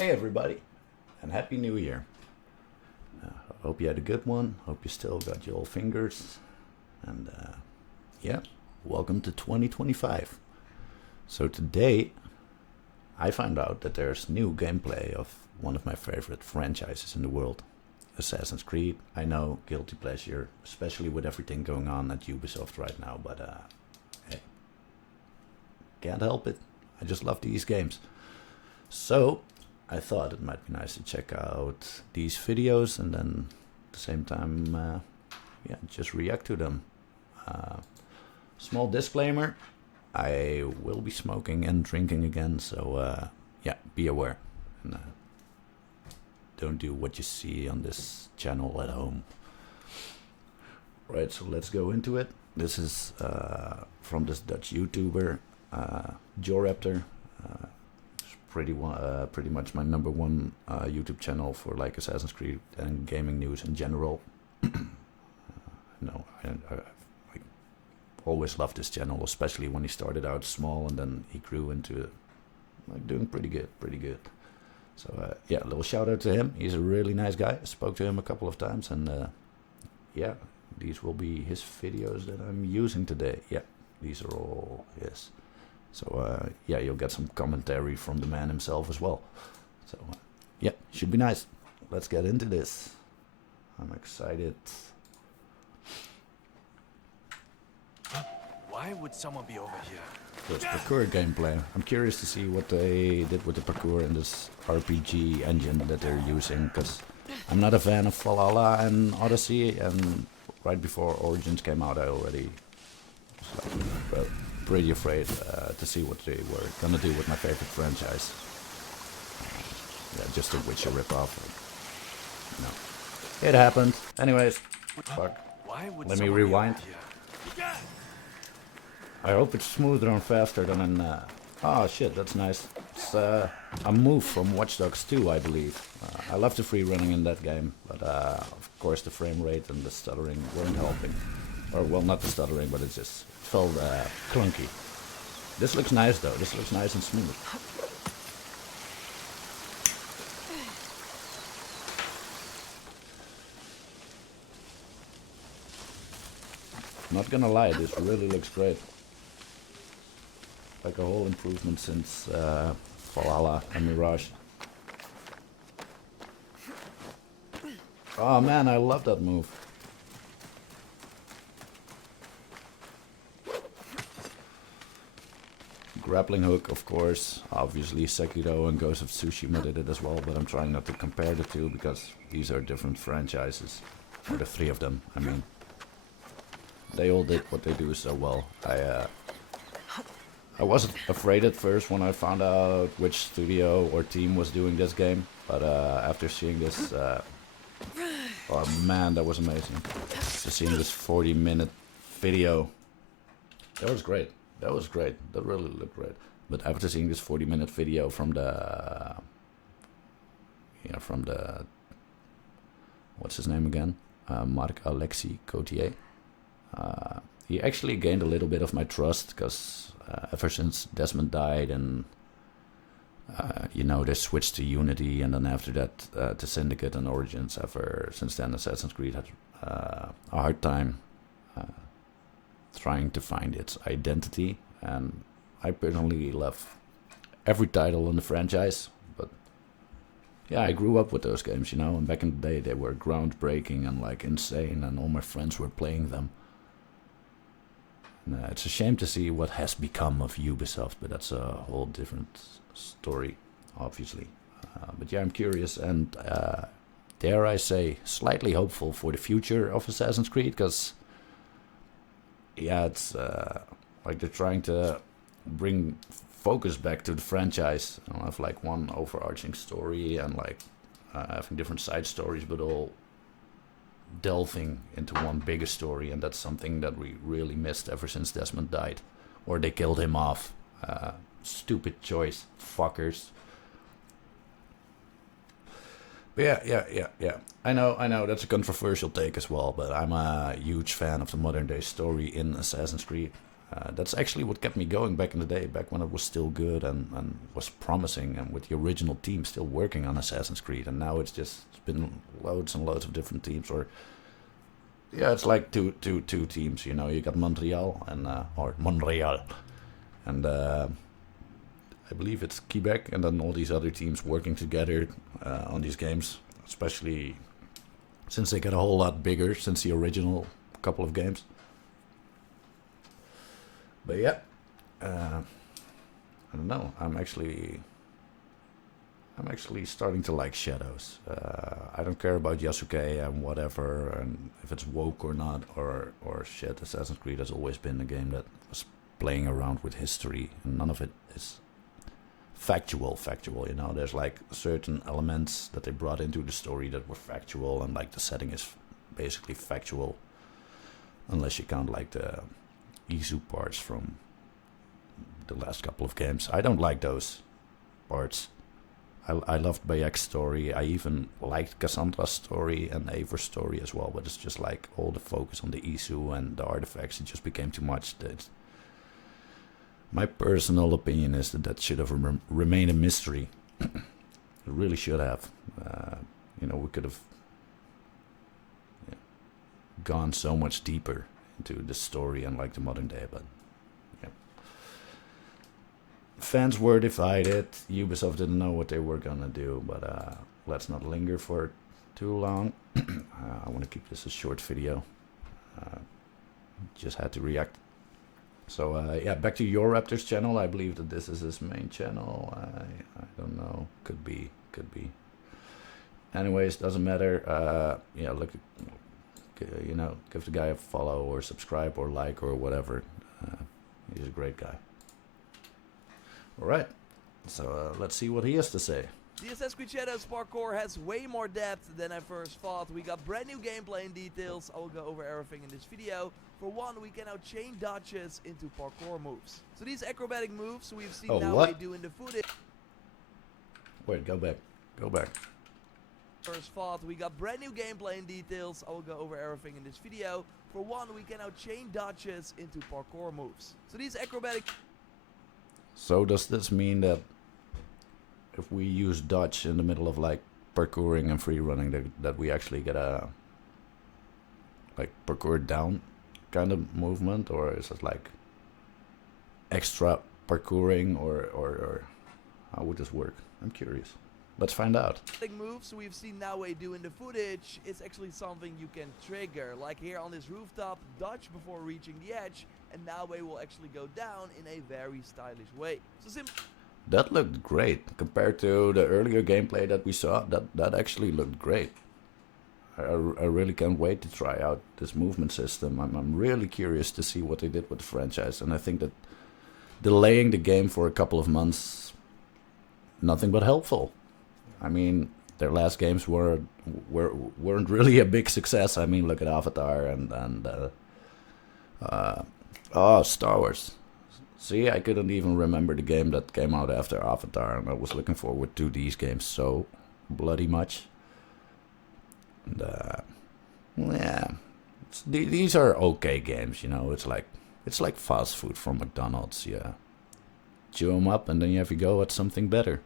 Hey everybody, and Happy New Year. Hope you had a good one. Hope you still got your old fingers. And yeah, welcome to 2025. So today, I found out that there's new gameplay of one of my favorite franchises in the world, Assassin's Creed. I know, guilty pleasure, especially with everything going on at Ubisoft right now, but hey, can't help it. I just love these games. So, I thought it might be nice to check out these videos and then at the same time, yeah, just react to them. Small disclaimer, I will be smoking and drinking again, so yeah, be aware. And don't do what you see on this channel at home. Right, so let's go into it. This is from this Dutch YouTuber, JoeRaptor. Pretty much my number one YouTube channel for like Assassin's Creed and gaming news in general. No, I always loved this channel, especially when he started out small and then he grew into like doing pretty good. So yeah, a little shout out to him. He's a really nice guy. I spoke to him a couple of times, and yeah, these will be his videos that I'm using today. Yeah, these are all his. So yeah, you'll get some commentary from the man himself as well. So yeah, should be nice. Let's get into this. I'm excited. Why would someone be over here? So it's parkour gameplay. I'm curious to see what they did with the parkour in this RPG engine that they're using, because I'm not a fan of Valhalla and Odyssey, and right before Origins came out I already was like, pretty afraid to see what they were gonna do with my favorite franchise. Yeah, just a Witcher ripoff. No, it happened. Anyways, fuck. Let me rewind. I hope it's smoother and faster than in. Oh shit, that's nice. It's a move from Watch Dogs 2, I believe. I love the free running in that game, but of course the frame rate and the stuttering weren't helping. Or well, not the stuttering, but it just felt clunky. This looks nice though. This looks nice and smooth. Not gonna lie, this really looks great. Like a whole improvement since Valhalla and Mirage. Oh man, I love that move. Grappling hook, of course. Obviously Sekiro and Ghost of Tsushima did it as well, but I'm trying not to compare the two because these are different franchises. Or the three of them, I mean. They all did what they do so well. I wasn't afraid at first when I found out which studio or team was doing this game, but after seeing this, oh man, that was amazing. Just seeing this 40-minute video, that was great. That was great. That really looked great. But after seeing this 40-minute video from the, what's his name again? Marc Alexis Cotier. He actually gained a little bit of my trust because ever since Desmond died and they switched to Unity, and then after that to Syndicate and Origins. Ever since then, Assassin's Creed had a hard time trying to find its identity, and I personally love every title in the franchise. But yeah, I grew up with those games, and back in the day they were groundbreaking and like insane, and all my friends were playing them. It's a shame to see what has become of Ubisoft, but that's a whole different story, obviously. But yeah, I'm curious and, dare I say, slightly hopeful for the future of Assassin's Creed, because, yeah, it's like they're trying to bring focus back to the franchise. I don't have like one overarching story and like having different side stories, but all delving into one bigger story, and that's something that we really missed ever since Desmond died, or they killed him off. Stupid choice, fuckers. But yeah. I know that's a controversial take as well, but I'm a huge fan of the modern day story in Assassin's Creed. That's actually what kept me going back in the day, back when it was still good and was promising, and with the original team still working on Assassin's Creed. And now it's been loads and loads of different teams, or yeah, it's like two teams. You know, you got Montreal and or Montreal, and I believe it's Quebec, and then all these other teams working together on these games, especially since they got a whole lot bigger since the original couple of games. But yeah, I don't know. I'm actually starting to like Shadows. I don't care about Yasuke and whatever, and if it's woke or not, or shit. Assassin's Creed has always been a game that was playing around with history, and none of it is factual. You know, there's like certain elements that they brought into the story that were factual, and like the setting is basically factual, unless you count like the Isu parts from the last couple of games. I don't like those parts. I loved Bayek's story. I even liked Cassandra's story and Eivor's story as well, but it's just like all the focus on the Isu and the artifacts, it just became too much. My personal opinion is that should have remained a mystery. It really should have. You know, we could have gone so much deeper into the story and like the modern day, but yeah. Fans were divided. Ubisoft didn't know what they were gonna do, but let's not linger for too long. I want to keep this a short video. Just had to react. So yeah, back to Your Raptors channel. I believe that this is his main channel. I don't know. Could be. Anyways, doesn't matter. Yeah, look. You know, give the guy a follow or subscribe or like or whatever. He's a great guy. All right, so let's see what he has to say. The Assassin's Creed Shadows parkour has way more depth than I first thought. We got brand new gameplay and details. I will go over everything in this video. For one, we can now chain dodges into parkour moves. So these acrobatic moves we've seen they do in the footage. Wait, go back. First thought, we got brand new gameplay and details. I will go over everything in this video. For one, we can now chain dodges into parkour moves. So these acrobatic... So does this mean that if we use dodge in the middle of like parkouring and free running, that we actually get a like parkour down kind of movement, or is it like extra parkouring, or how would this work? I'm curious. Let's find out. Moves we've seen Naue do in the footage is actually something you can trigger. Like here on this rooftop, dodge before reaching the edge, and Naue will actually go down in a very stylish way. So that looked great compared to the earlier gameplay that we saw. That actually looked great. I really can't wait to try out this movement system. I'm really curious to see what they did with the franchise, and I think that delaying the game for a couple of months, nothing but helpful. I mean, their last games weren't really a big success. I mean, look at Avatar and Star Wars. See, I couldn't even remember the game that came out after Avatar, and I was looking forward to these games so bloody much. And yeah, these are okay games, you know. It's like fast food from McDonald's. Yeah, chew them up, and then you have to go at something better.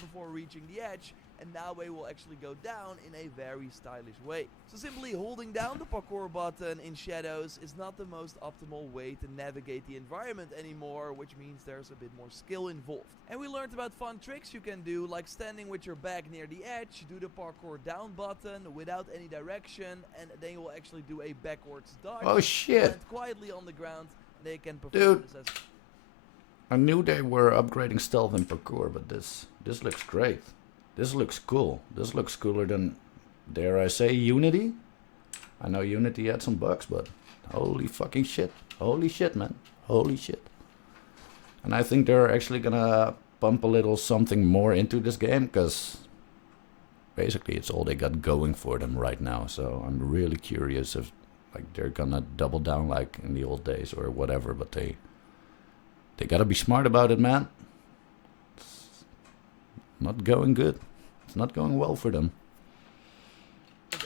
Before reaching the edge, and Naue will actually go down in a very stylish way. So simply holding down the parkour button in Shadows is not the most optimal way to navigate the environment anymore, which means there's a bit more skill involved. And we learned about fun tricks you can do, like standing with your back near the edge, do the parkour down button without any direction, and then you will actually do a backwards dodge. Oh shit! Land quietly on the ground, and they can perform this as... I knew they were upgrading stealth and parkour, but this looks great. This looks cool. This looks cooler than, dare I say, Unity? I know Unity had some bugs, but holy fucking shit. Holy shit, man. Holy shit. And I think they're actually gonna pump a little something more into this game, because basically it's all they got going for them right now. So I'm really curious if like they're gonna double down like in the old days or whatever, but they gotta be smart about it, man. It's not going good. It's not going well for them.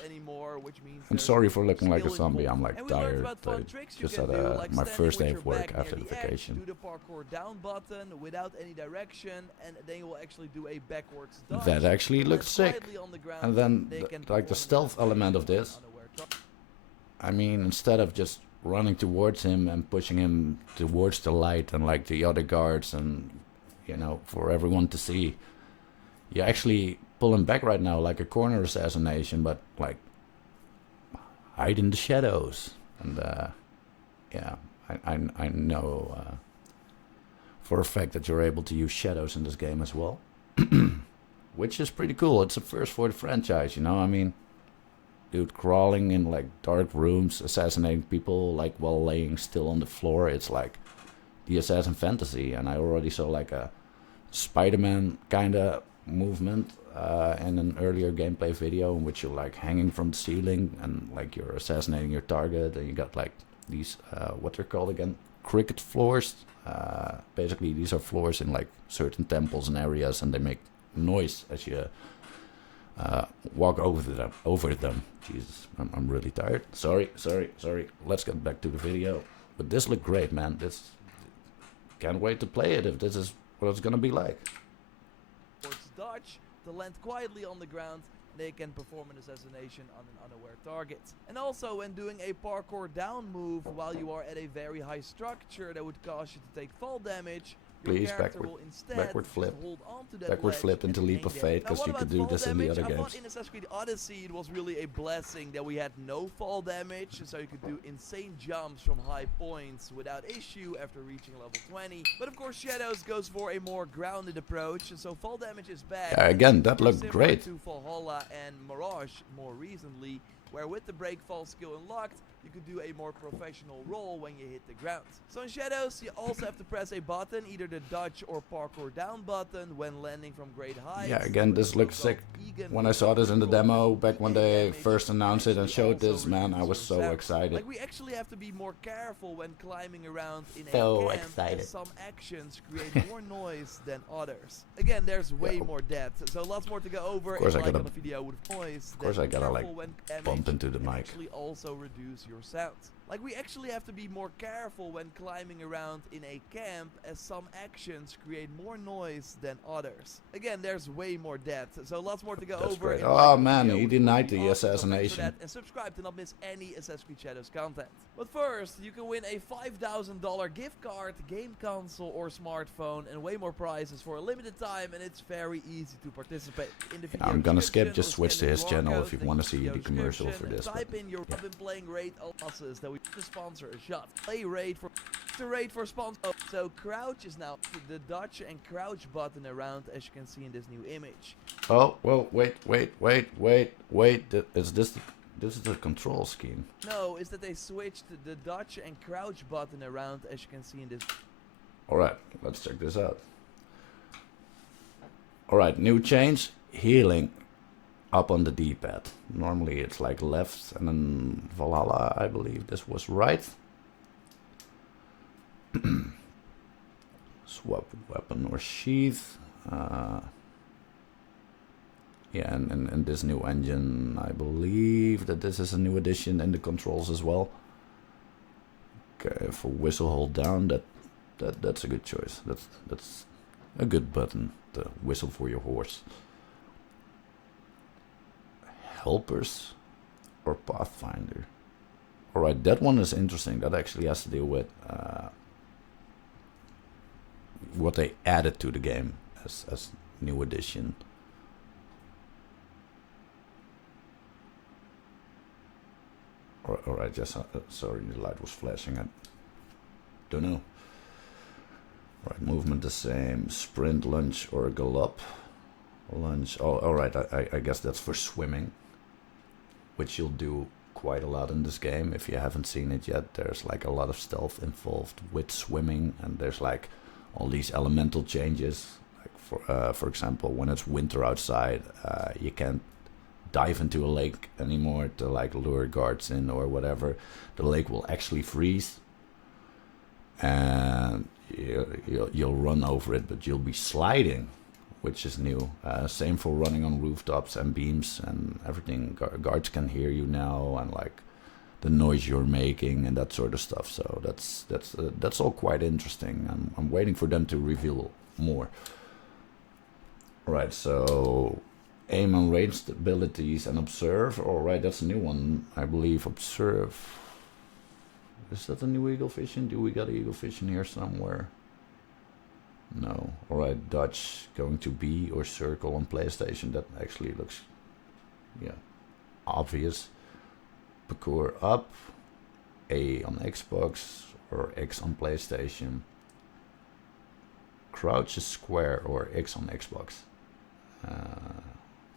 Anymore, which which means And there's sorry for looking like a skill zombie. involved. I'm like And we learned tired. about fun I tricks you just can had do, like my standing first with day your of work back after near the the edge, vacation. do the parkour down button without any direction, and then you will actually do a backwards dodge. That actually Land looks sick. quietly on the ground, And then, they can like the perform an stealth element of assassination this, on unaware target. I mean, instead of just running towards him and pushing him towards the light and like the other guards and, you know, for everyone to see, you actually pull him back right now like a corner assassination, but like hide in the shadows. And yeah, I know for a fact that you're able to use shadows in this game as well, which is pretty cool. It's a first for the franchise, you know. I mean, dude crawling in like dark rooms, assassinating people like while laying still on the floor. It's like the assassin fantasy, and I already saw like a Spider-Man kind of movement in an earlier gameplay video in which you're like hanging from the ceiling and like you're assassinating your target, and you got like these what they're called again, cricket floors. Basically these are floors in like certain temples and areas, and they make noise as you walk over them. Jesus, I'm really tired. Sorry. Let's get back to the video. But this looked great, man. This can't wait to play it if this is what it's gonna be like. Dodge to land quietly on the ground. They can perform an assassination on an unaware target. And also when doing a parkour down move while you are at a very high structure that would cause you to take fall damage, your Please, character backward- will instead backward just flip. hold on to that Backward ledge flip into and leap of remain faith, there. 'cause Now, you what could about do fall this in the damage? other I thought games. in Assassin's Creed Odyssey it was really a blessing that we had no fall damage, so you could do insane jumps from high points without issue after reaching level 20. But of course Shadows goes for a more grounded approach, so fall damage is back. Yeah, again, And that super looked similar great. to Valhalla and Mirage more recently, where with the break fall skill unlocked, you could do a more professional roll when you hit the ground. So in Shadows, you also have to press a button, either the dodge or parkour down button when landing from great heights. Yeah, again, this looks sick. When I saw this in the demo back when they first announced it and showed this, man, I was so excited. Like, we actually have to be more careful when climbing around in So a camp, excited. as some actions create more noise than others. Again, there's way Yeah. more depth, so lots more to go over. Of course in I like gotta- on a video with noise. Of course then I gotta, be like, careful when damage bump into the can mic. actually also reduce your sound. Like, we actually have to be more careful when climbing around in a camp, as some actions create more noise than others. Again, there's way more depth, so lots more to go That's over. great. in Oh, like on a man, video he with denied would be the awesome, so thanks for assassination. that, and subscribe to not miss any Assassin's Creed Shadows content. But first, you can win a $5,000 gift card, game console or smartphone, and way more prizes for a limited time, and it's very easy to participate. In the video I'm gonna skip, description, just or switch scan to the his QR channel code if you linked wanna in see the video commercial description, for this, and type but in your yeah. I've been playing Raid losses that we to sponsor a shot. Play Raid for the Raid for sponsor. So crouch is now the dodge and crouch button around, as you can see in this new image. Oh, well, wait. Is this is the control scheme? No, is that they switched the dodge and crouch button around, as you can see in this. Alright, let's check this out. Alright, new change, healing up on the D-pad. Normally it's like left, and then Valhalla, I believe this was right. Swap weapon or sheath. Yeah, and this new engine, I believe that this is a new addition in the controls as well. Okay, for whistle hold down, that's a good choice. That's a good button to whistle for your horse. Helpers or Pathfinder. Alright, that one is interesting. That actually has to do with what they added to the game as new addition. Alright, just sorry, the light was flashing. I don't know. Right, movement the same. Sprint, lunge, or gallop. Lunge. Oh, alright, I guess that's for swimming, which you'll do quite a lot in this game. If you haven't seen it yet, there's like a lot of stealth involved with swimming, and there's like all these elemental changes. Like for example, when it's winter outside, you can't dive into a lake anymore to like lure guards in or whatever. The lake will actually freeze, and you'll run over it, but you'll be sliding which is new. Same for running on rooftops and beams and everything. Guards can hear you now, and like the noise you're making and that sort of stuff. So that's all quite interesting. I'm waiting for them to reveal more. Right, so aim and ranged abilities and observe. All right, that's a new one, I believe. Observe. Is that a new eagle fishing? Do we got eagle fishing here somewhere? No. All right, dodge going to B or circle on PlayStation. That actually looks, yeah, obvious. Parkour up, A on Xbox or X on PlayStation. Crouch is square or X on Xbox.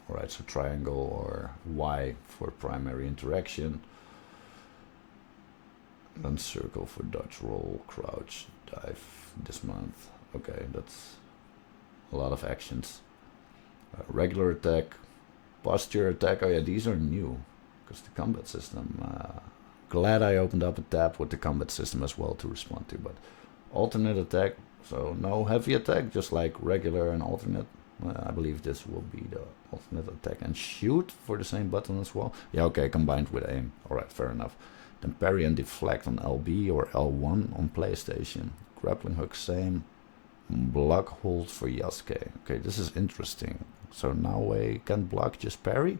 Alright, so triangle or Y for primary interaction. Then circle for dodge, roll, crouch, dive, dismount. Okay, that's a lot of actions. Regular attack, posture attack. Oh yeah, these are new because the combat system. Glad I opened up a tab with the combat system as well to respond to. But alternate attack, so no heavy attack, just like regular and alternate. I believe this will be the alternate attack. And shoot for the same button as well. Yeah, okay, combined with aim. Alright, fair enough. Then parry and deflect on LB or L1 on PlayStation. Grappling hook same. Block hold for Yasuke. Okay, this is interesting. So now I can block just parry.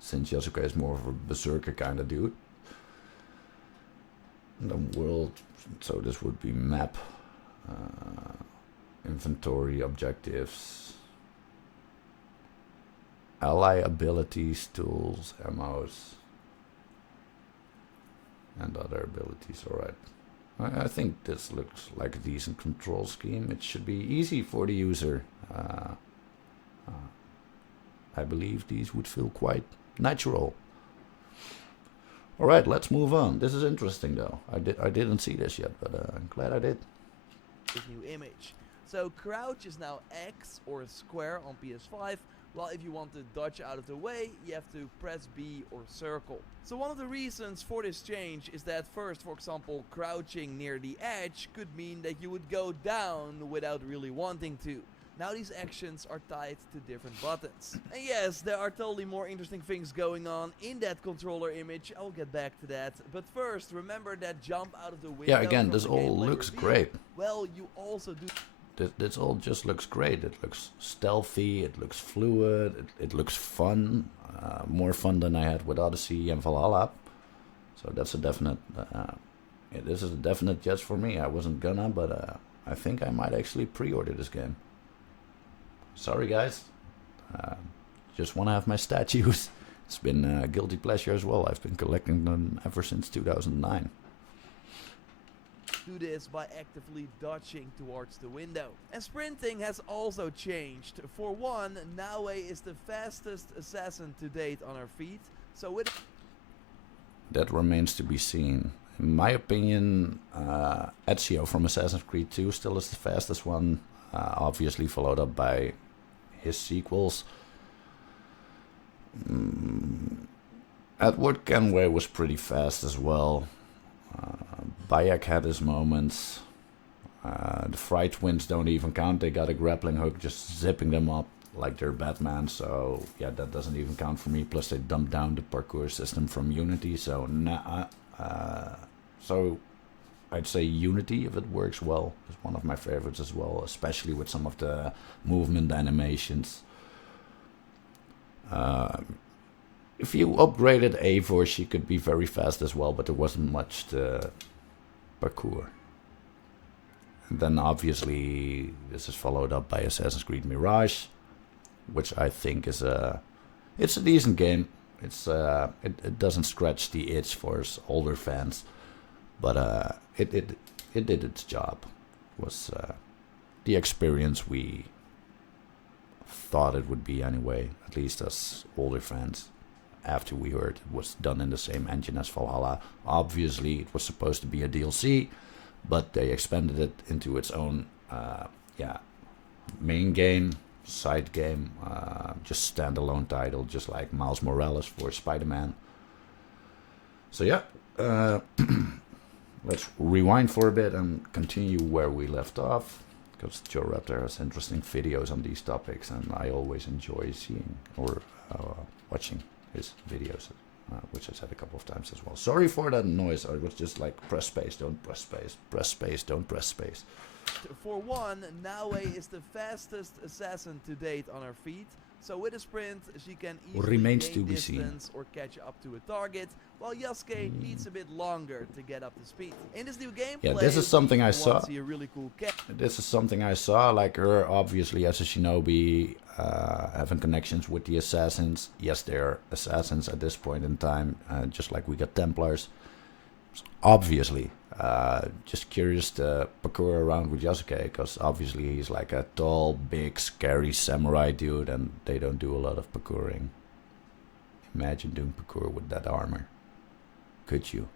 Since Yasuke is more of a berserker kind of dude. And then world, so this would be map. Inventory, objectives, ally abilities, tools, ammos, and other abilities. Alright, I think this looks like a decent control scheme. It should be easy for the user. I believe these would feel quite natural. Alright, let's move on. This is interesting though. I didn't see this yet, but I'm glad I did. This new image. So crouch is now X or square on PS5, while if you want to dodge out of the way, you have to press B or circle. So one of the reasons for this change is that first, for example, crouching near the edge could mean that you would go down without really wanting to. Now these actions are tied to different buttons. And yes, there are totally more interesting things going on in that controller image. I'll get back to that. But first, remember that jump out of the window. Yeah, again, from this the all gameplay looks reveal? great. Well, you also do. This all just looks great. It looks stealthy, it looks fluid, it looks fun. More fun than I had with Odyssey and Valhalla. So that's a definite, this is a definite yes for me. I wasn't gonna, but I think I might actually pre-order this game. Sorry guys, just want to have my statues. It's been a guilty pleasure as well. I've been collecting them ever since 2009. Do this by actively dodging towards the window. And sprinting has also changed. For one, Naue is the fastest assassin to date on her feet. So with that remains to be seen. In my opinion, Ezio from Assassin's Creed 2 still is the fastest one. Obviously followed up by his sequels. Edward Kenway was pretty fast as well. Bayek had his moments. The Fright Twins don't even count. They got a grappling hook just zipping them up like they're Batman. So yeah, that doesn't even count for me. Plus they dumped down the parkour system from Unity. So so I'd say Unity, if it works well, is one of my favorites as well, especially with some of the movement animations. If you upgraded Eivor, she could be very fast as well, but there wasn't much to parkour. And then obviously this is followed up by Assassin's Creed Mirage, which I think is it's a decent game. It's it doesn't scratch the itch for us older fans, but it did its job. It was the experience we thought it would be anyway, at least as older fans. After we heard it was done in the same engine as Valhalla. Obviously it was supposed to be a DLC, but they expanded it into its own main game, side game, just standalone title, just like Miles Morales for Spider-Man. So yeah, let's rewind for a bit and continue where we left off, because Joe Raptor has interesting videos on these topics, and I always enjoy seeing or watching his videos, which I said a couple of times as well. Sorry for that noise. I was just like, press space, don't press space, press space, don't press space. For one, Naue is the fastest assassin to date on her feet. So with a sprint, she can easily Remains gain to be seen. distance or catch up to a target, while Yasuke needs a bit longer to get up to speed. In this new gameplay, Yeah, this is something I we saw. see a really cool This is something I saw, like her obviously as a shinobi, having connections with the assassins. Yes, they're assassins at this point in time, just like we got Templars. Obviously, just curious to parkour around with Yasuke, because obviously he's like a tall, big, scary samurai dude, and they don't do a lot of parkouring. Imagine doing parkour with that armor. Could you?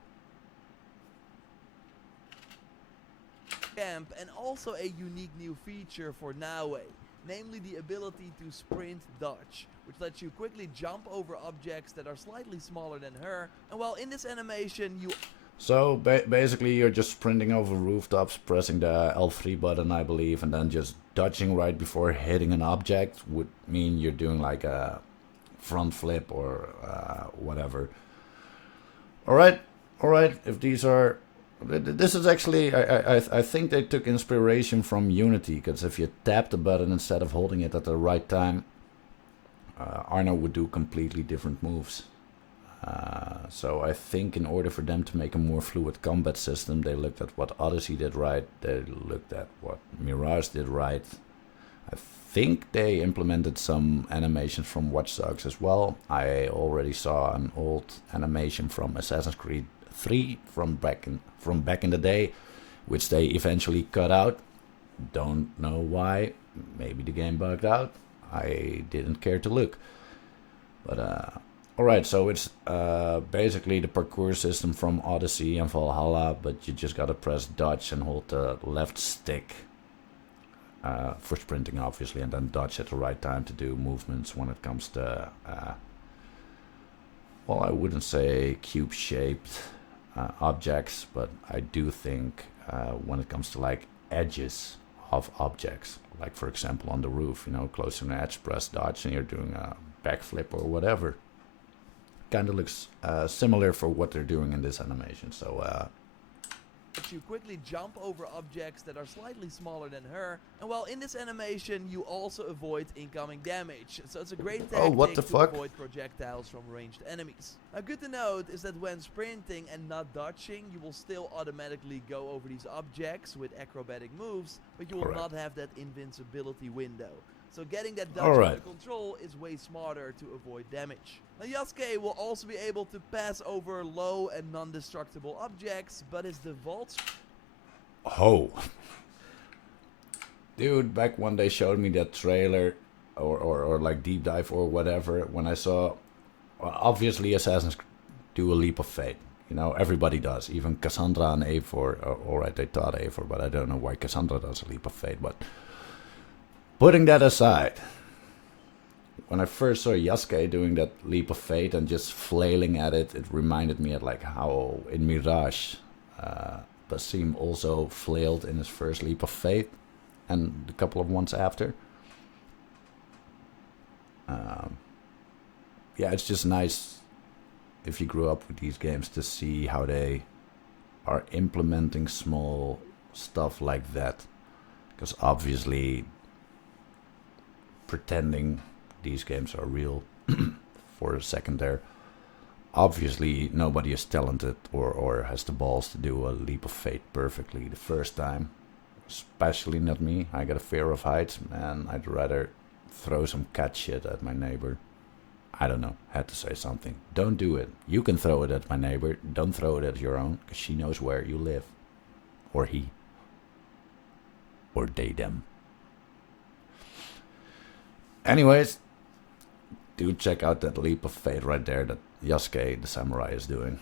camp, and also a unique new feature for Naue, namely the ability to sprint dodge, which lets you quickly jump over objects that are slightly smaller than her. And while in this animation you So basically you're just sprinting over rooftops, pressing the L3 button, I believe, and then just dodging right before hitting an object would mean you're doing like a front flip or whatever. Alright, if these are... This is actually... I think they took inspiration from Unity, because if you tap the button instead of holding it at the right time, Arno would do completely different moves. So I think in order for them to make a more fluid combat system, they looked at what Odyssey did right, they looked at what Mirage did right. I think they implemented some animations from Watch Dogs as well. I already saw an old animation from Assassin's Creed 3 from back in the day, which they eventually cut out. Don't know why. Maybe the game bugged out. I didn't care to look. But alright, so it's basically the parkour system from Odyssey and Valhalla, but you just gotta press dodge and hold the left stick for sprinting, obviously, and then dodge at the right time to do movements when it comes to, well, I wouldn't say cube-shaped objects, but I do think when it comes to like edges of objects, like for example on the roof, you know, close to an edge, press dodge and you're doing a backflip or whatever. Kind of looks similar for what they're doing in this animation. So you quickly jump over objects that are slightly smaller than her, and while in this animation you also avoid incoming damage, so it's a great tactic what the to fuck? avoid projectiles from ranged enemies. Now good to note is that when sprinting and not dodging, you will still automatically go over these objects with acrobatic moves, but you will Alright. not have that invincibility window. So getting that dodge Alright. under control is way smarter to avoid damage. Now Yasuke will also be able to pass over low and non-destructible objects, but his default oh, dude, back when they showed me that trailer or like deep dive or whatever, when I saw, well, obviously Assassins do a leap of faith. You know, everybody does. Even Cassandra and Eivor, alright, they taught Eivor, but I don't know why Cassandra does a leap of faith. But putting that aside, when I first saw Yasuke doing that leap of faith and just flailing at it, it reminded me of like how in Mirage, Basim also flailed in his first leap of faith, and a couple of ones after. Yeah, it's just nice if you grew up with these games to see how they are implementing small stuff like that. Because obviously, pretending these games are real for a second there, obviously nobody is talented or has the balls to do a leap of faith perfectly the first time. Especially not me. I got a fear of heights, man. I'd rather throw some cat shit at my neighbor. I don't know, had to say something. Don't do it. You can throw it at my neighbor. Don't throw it at your own, because she knows where you live. Or he. Or they, them. Anyways, do check out that leap of faith right there that Yasuke, the samurai, is doing.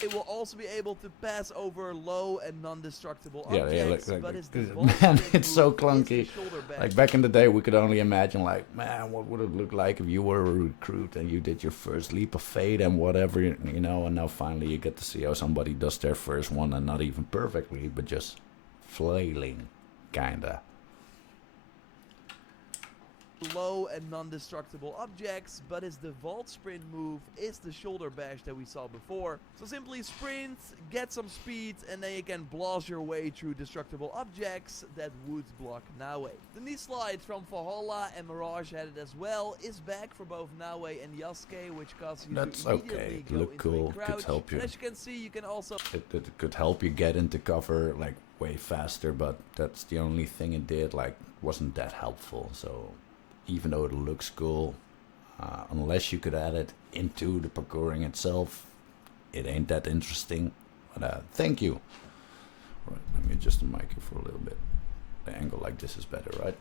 It will also be able to pass over low and non-destructible Yeah, objects, like, but its man, default it's so move is the clunky. shoulder bash. Like back in the day, we could only imagine, like, man, what would it look like if you were a recruit and you did your first leap of faith and whatever, you know, and now finally you get to see how somebody does their first one, and not even perfectly, but just flailing, kinda. Low and non-destructible objects, but his default sprint move is the shoulder bash that we saw before. So simply sprint, get some speed, and then you can blast your way through destructible objects that would block Naue. The knee slide from Valhalla and Mirage had it as well is back for both Naue and Yasuke, which causes you That's to immediately okay. go Look into cool, a could crouch. help you. And as you can see, you can also It could help you get into cover like way faster, but that's the only thing it did. Like, wasn't that helpful. So even though it looks cool, unless you could add it into the parkouring itself, it ain't that interesting. But thank you. Right, let me adjust the mic here for a little bit. The angle like this is better, right?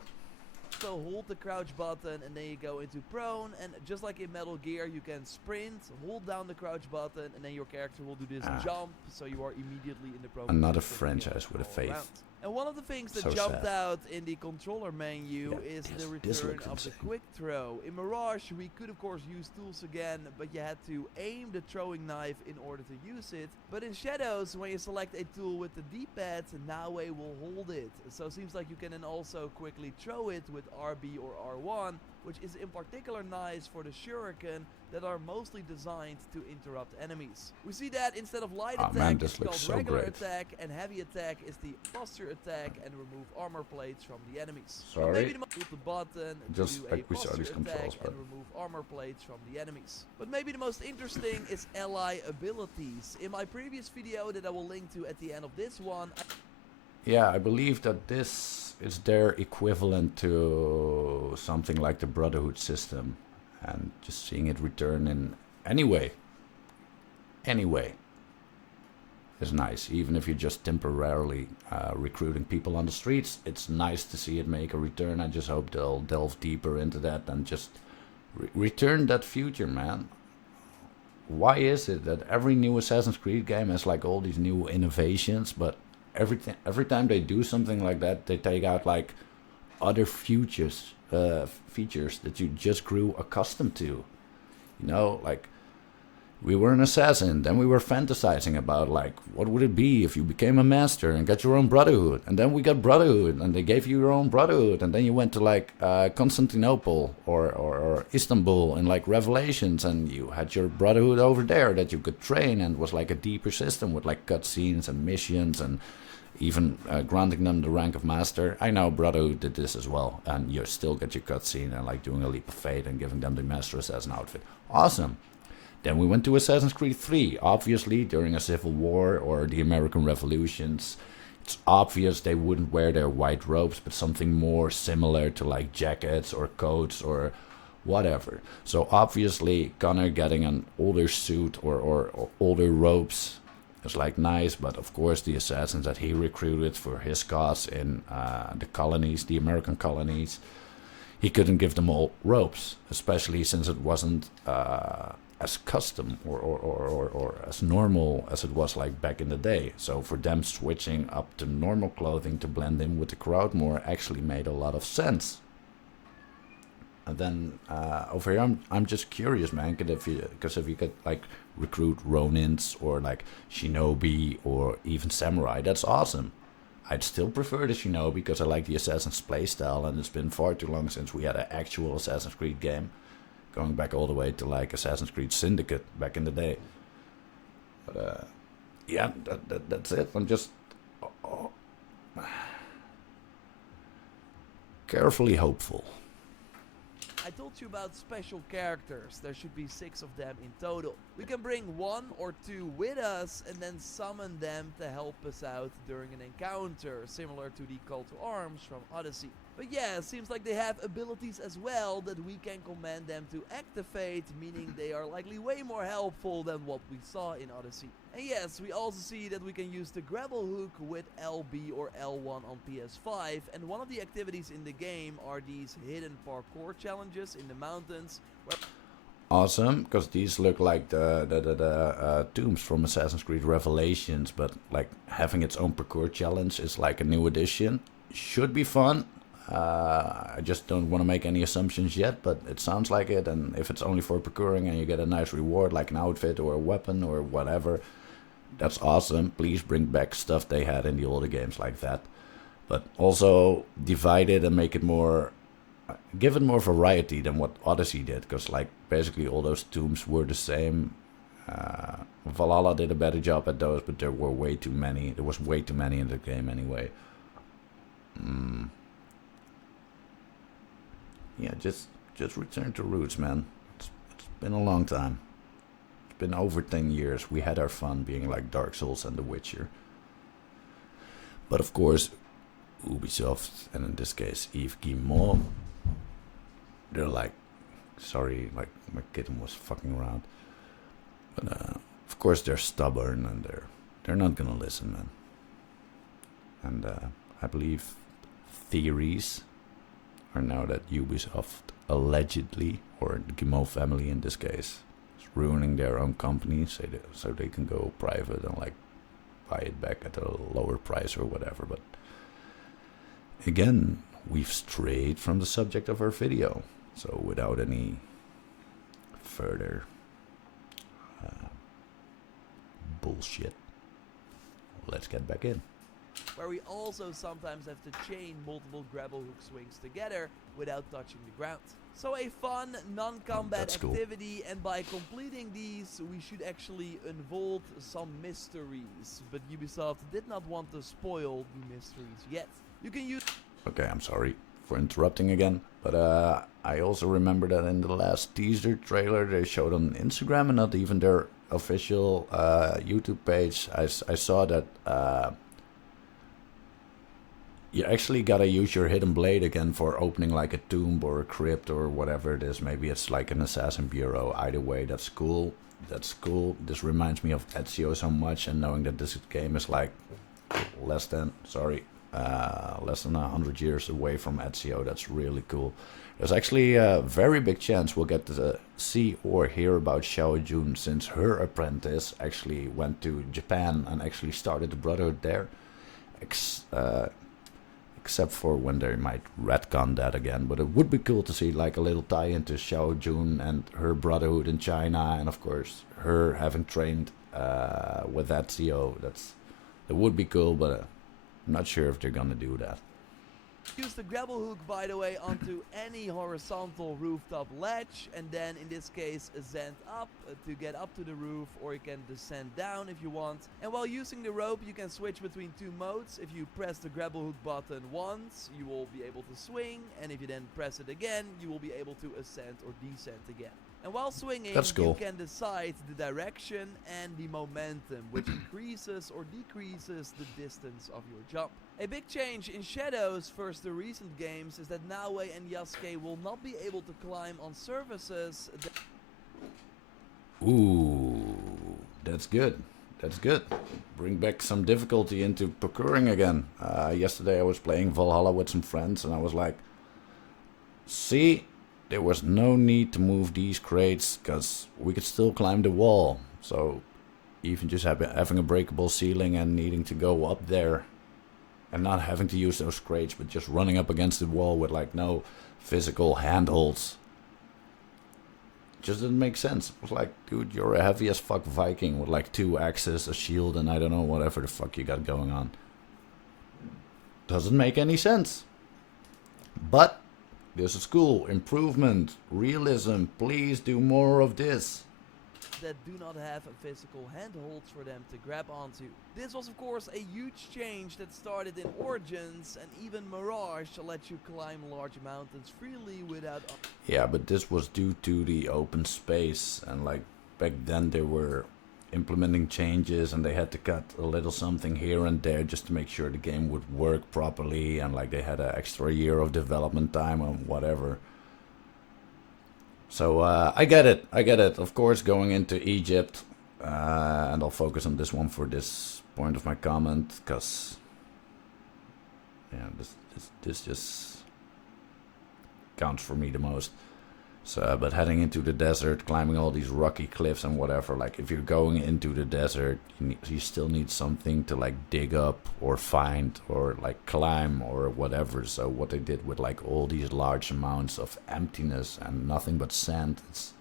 So hold the crouch button and then you go into prone, and just like in Metal Gear you can sprint, hold down the crouch button, and then your character will do this jump, so you are immediately in the prone Another position franchise with a all faith. around. And one of the things that So jumped sad. out in the controller menu Yeah, is the this return looks of the insane. quick throw. In Mirage we could of course use tools again, but you had to aim the throwing knife in order to use it. But in Shadows, when you select a tool with the D-pad, Naue will hold it. So it seems like you can then also quickly throw it with RB or R1, which is in particular nice for the shuriken that are mostly designed to interrupt enemies. We see that instead of light attack, man, it's this looks called so regular great. attack, and heavy attack is the posture attack and remove armor plates from the enemies. But Sorry. maybe the hold the button Just to do like a we saw posture these attack controls, but and remove armor plates from the enemies. But maybe the most interesting is ally abilities. In my previous video that I will link to at the end of this one, yeah, I believe that this is their equivalent to something like the Brotherhood system, and just seeing it return in anyway is nice. Even if you're just temporarily recruiting people on the streets, it's nice to see it make a return. I just hope they'll delve deeper into that and just return that future, man. Why is it that every new Assassin's Creed game has like all these new innovations, but every time they do something like that, they take out like other features that you just grew accustomed to? You know, like, we were an assassin, then we were fantasizing about like what would it be if you became a master and got your own brotherhood, and then we got brotherhood and they gave you your own brotherhood, and then you went to like Constantinople or Istanbul in like Revelations, and you had your brotherhood over there that you could train, and was like a deeper system with like cutscenes and missions, and even granting them the rank of master. I know Brotherhood did this as well, and you still get your cutscene and like doing a leap of faith and giving them the master assassin outfit. Awesome. Then we went to Assassin's Creed 3, obviously during a civil war or the American revolutions. It's obvious they wouldn't wear their white robes, but something more similar to like jackets or coats or whatever. So obviously Connor getting an older suit or older robes is like nice, but of course the assassins that he recruited for his cause in the colonies, the American colonies, he couldn't give them all robes, especially since it wasn't as custom or as normal as it was like back in the day. So for them switching up to normal clothing to blend in with the crowd more actually made a lot of sense. And then over here, I'm just curious, man, because if you could like recruit Ronins or like Shinobi or even Samurai, that's awesome. I'd still prefer the Shinobi because I like the Assassin's playstyle, and it's been far too long since we had an actual Assassin's Creed game, going back all the way to like Assassin's Creed Syndicate back in the day. But yeah, that's it. I'm just carefully hopeful. I told you about special characters. There should be 6 of them in total. We can bring 1 or 2 with us and then summon them to help us out during an encounter, similar to the Call to Arms from Odyssey. But yeah, it seems like they have abilities as well that we can command them to activate, meaning they are likely way more helpful than what we saw in Odyssey. And yes, we also see that we can use the grapple hook with LB or L1 on PS5, and one of the activities in the game are these hidden parkour challenges in the mountains. awesome, because these look like the tombs from Assassin's Creed Revelations, but like having its own parkour challenge is like a new addition. Should be fun. I just don't want to make any assumptions yet, but it sounds like it. And if it's only for parkouring and you get a nice reward like an outfit or a weapon or whatever, that's awesome. Please bring back stuff they had in the older games like that. But also divide it and make it more, give it more variety than what Odyssey did, because like basically all those tombs were the same. Valhalla did a better job at those, but there were way too many. There was way too many in the game anyway. Yeah, just return to roots, man. It's been a long time. It's been over 10 years. We had our fun being like Dark Souls and The Witcher. But of course, Ubisoft, and in this case Yves Guillemot, they're like, sorry, like my kitten was fucking around. But of course they're stubborn and they're not gonna listen, man. And I believe theories are now that Ubisoft allegedly, or the Guillemot family in this case, is ruining their own company so they can go private and like buy it back at a lower price or whatever. But again, we've strayed from the subject of our video. So without any further bullshit, let's get back in. Where we also sometimes have to chain multiple grapple hook swings together without touching the ground. So a fun, non-combat That's cool. activity, and by completing these we should actually unfold some mysteries. But Ubisoft did not want to spoil the mysteries yet. You can use... Okay, I'm sorry for interrupting again, but I also remember that in the last teaser trailer they showed on Instagram and not even their official YouTube page, I saw that you actually gotta use your hidden blade again for opening like a tomb or a crypt or whatever it is. Maybe it's like an assassin bureau. Either way, that's cool. That's cool. This reminds me of Ezio so much, and knowing that this game is like less than 100 years away from Ezio, that's really cool. There's actually a very big chance we'll get to see or hear about Xiao Jun, since her apprentice actually went to Japan and actually started the Brotherhood there. Except for when they might retcon that again. But it would be cool to see like a little tie into Xiao Jun and her Brotherhood in China, and of course her having trained with Ezio. That would be cool, but I'm not sure if they're gonna do that. Use the grapple hook, by the way, onto any horizontal rooftop ledge, and then in this case ascend up to get up to the roof, or you can descend down if you want. And while using the rope you can switch between two modes. If you press the grapple hook button once, you will be able to swing, and if you then press it again, you will be able to ascend or descend again. And while swinging, That's cool. you can decide the direction and the momentum, which increases or decreases the distance of your jump. A big change in Shadows versus the recent games is that Naoe and Yasuke will not be able to climb on surfaces. Ooh, that's good. That's good. Bring back some difficulty into parkouring again. Yesterday I was playing Valhalla with some friends and I was like, see, there was no need to move these crates because we could still climb the wall. So even just having a breakable ceiling and needing to go up there and not having to use those crates, but just running up against the wall with like no physical handholds, just didn't make sense. It was like, dude, you're a heavy as fuck Viking with like 2 axes, a shield, and I don't know, whatever the fuck you got going on. Doesn't make any sense. But this is cool. Improvement, realism, please do more of this. That do not have physical handholds for them to grab onto. This was of course a huge change that started in Origins, and even Mirage lets you climb large mountains freely without... Yeah, but this was due to the open space, and like back then they were implementing changes and they had to cut a little something here and there just to make sure the game would work properly, and like they had an extra year of development time and whatever. So I get it. Of course, going into Egypt, and I'll focus on this one for this point of my comment, because yeah, this just counts for me the most. So, but heading into the desert, climbing all these rocky cliffs and whatever, like if you're going into the desert, you still need something to like dig up or find or like climb or whatever. So what they did with like all these large amounts of emptiness and nothing but sand, it's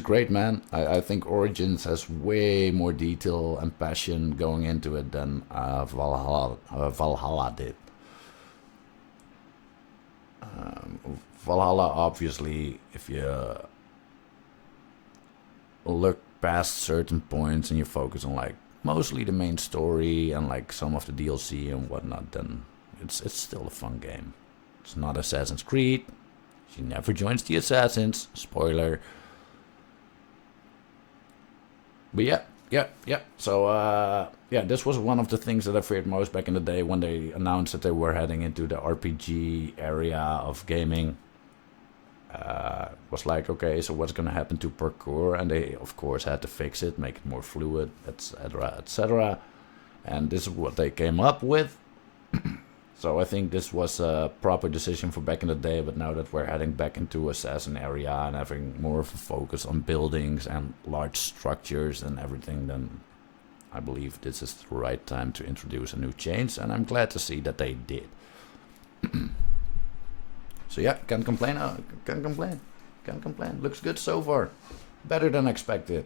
great, man. I think Origins has way more detail and passion going into it than Valhalla did. Valhalla, obviously, if you look past certain points and you focus on like mostly the main story and like some of the DLC and whatnot, then it's still a fun game. It's not Assassin's Creed. She never joins the Assassins. Spoiler. But yeah. So yeah, this was one of the things that I feared most back in the day when they announced that they were heading into the RPG area of gaming. Was like, okay, so what's gonna happen to parkour? And they of course had to fix it, make it more fluid, etc, etc. And this is what they came up with. So I think this was a proper decision for back in the day, but now that we're heading back into Assassin area and having more of a focus on buildings and large structures and everything, then I believe this is the right time to introduce a new change, and I'm glad to see that they did. So yeah, can't complain. Looks good so far. Better than expected.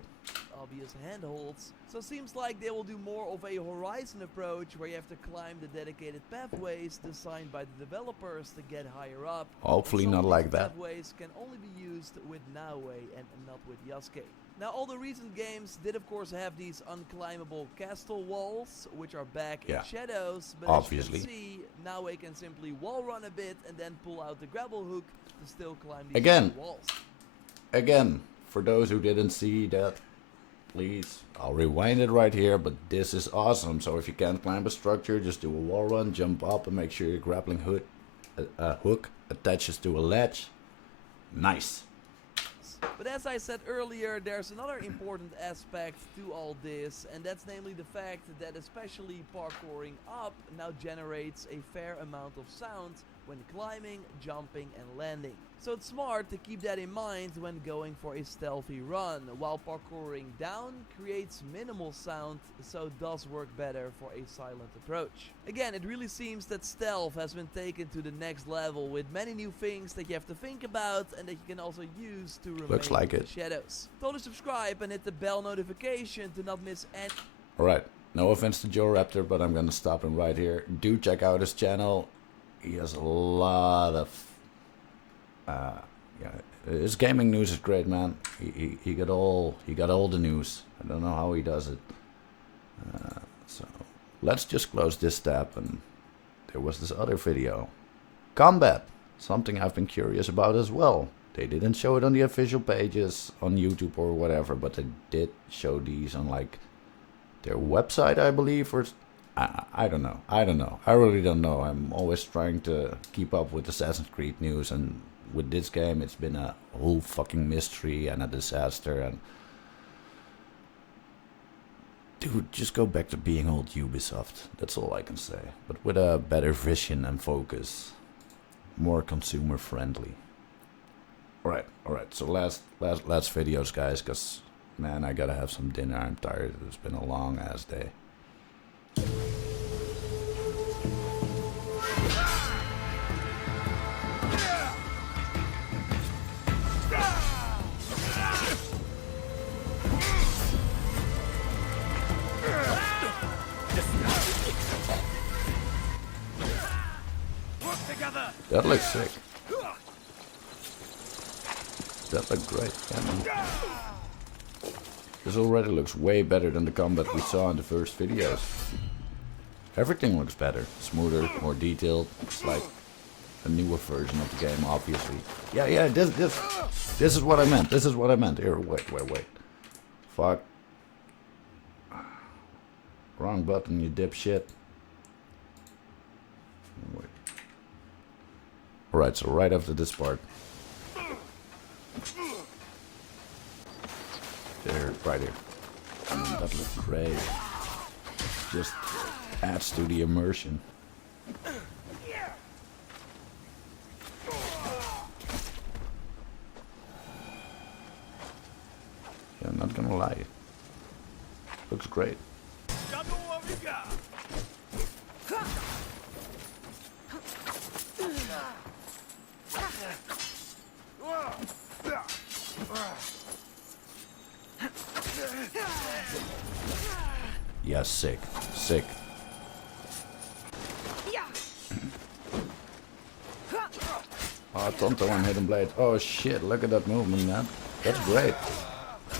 Obvious handholds. So it seems like they will do more of a Horizon approach where you have to climb the dedicated pathways designed by the developers to get higher up. Hopefully And some not of like these that. pathways can only be used with Naue and not with Yasuke. Now all the recent games did of course have these unclimbable castle walls, which are back Yeah. in Shadows, but Obviously. as you can see, Naue can simply wall run a bit and then pull out the grapple hook to still climb these Again. walls. Again, for those who didn't see that, please, I'll rewind it right here, but this is awesome. So if you can't climb a structure, just do a wall run, jump up, and make sure your grappling hook attaches to a ledge. Nice. But as I said earlier, there's another important aspect to all this, and that's namely the fact that especially parkouring up now generates a fair amount of sound when climbing, jumping and landing. So it's smart to keep that in mind when going for a stealthy run, while parkouring down creates minimal sound, so it does work better for a silent approach. Again, it really seems that stealth has been taken to the next level with many new things that you have to think about and that you can also use to remain Looks like in it. the shadows. Totally subscribe and hit the bell notification to not miss any. Alright, no offense to Joe Raptor, but I'm gonna stop him right here. Do check out his channel. He has a lot of... his gaming news is great, man. He got all the news. I don't know how he does it. So let's just close this tab, and there was this other video. Combat, something I've been curious about as well. They didn't show it on the official pages on YouTube or whatever, but they did show these on like their website, I believe, or I don't know. I really don't know. I'm always trying to keep up with Assassin's Creed news, and with this game, it's been a whole fucking mystery and a disaster. And dude, just go back to being old Ubisoft. That's all I can say. But with a better vision and focus, more consumer friendly. All right. So last videos, guys, because man, I gotta have some dinner. I'm tired. It's been a long ass day. That looks sick. That looked great. Yeah, this already looks way better than the combat we saw in the first videos. Everything looks better, smoother, more detailed. It's like a newer version of the game, obviously. Yeah. This is what I meant. Here, wait. Fuck. Wrong button, you dipshit. Wait. Alright, so right after this part. There, right here. That looks great. Just adds to the immersion. great. Yeah, sick. Sick. Oh, Tonto and Hidden Blade. Oh shit, look at that movement, man. That's great.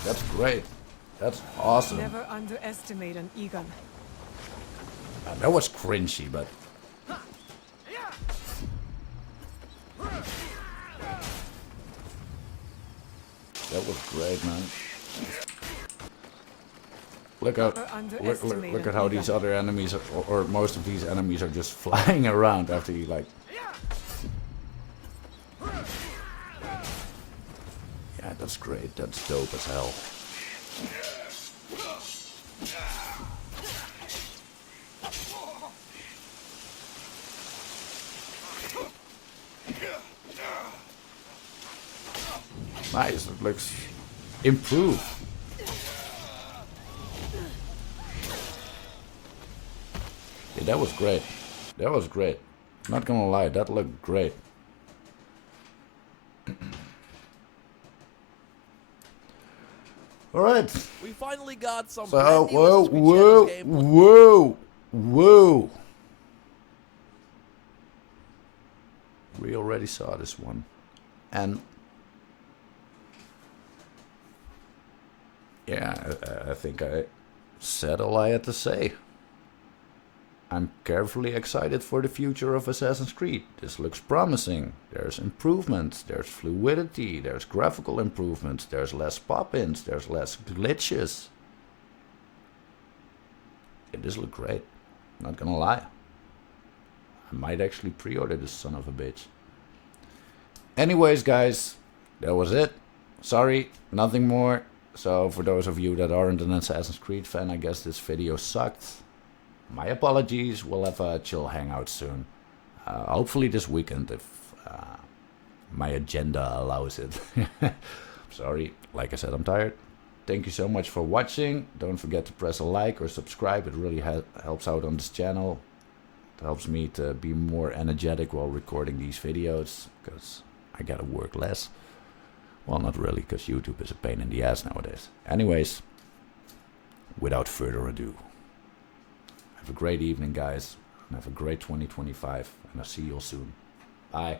That's great. That's awesome. Never underestimate an Egon. That was cringy, but... That was great, man. Look out! Look at how these other enemies, or most of these enemies, are just flying around after you like. Yeah, that's great. That's dope as hell. Nice. It looks improved. Yeah, that was great. That was great. Not gonna lie, that looked great. Alright. We finally got some So, brand new whoa, Assassin's Creed Shadows gameplay. whoa. We already saw this one. And yeah, I think I said all I had to say. I'm carefully excited for the future of Assassin's Creed. This looks promising. There's improvements, there's fluidity, there's graphical improvements, there's less pop-ins, there's less glitches. Yeah, this looks great. Not gonna lie. I might actually pre-order this son of a bitch. Anyways, guys, that was it. Sorry, nothing more. So for those of you that aren't an Assassin's Creed fan, I guess this video sucked. My apologies. We'll have a chill hangout soon. Hopefully this weekend if my agenda allows it. Sorry, like I said, I'm tired. Thank you so much for watching. Don't forget to press a like or subscribe. It really helps out on this channel. It helps me to be more energetic while recording these videos, because I gotta work less. Well, not really, because YouTube is a pain in the ass nowadays. Anyways, without further ado, have a great evening, guys, and have a great 2025, and I'll see you all soon. Bye.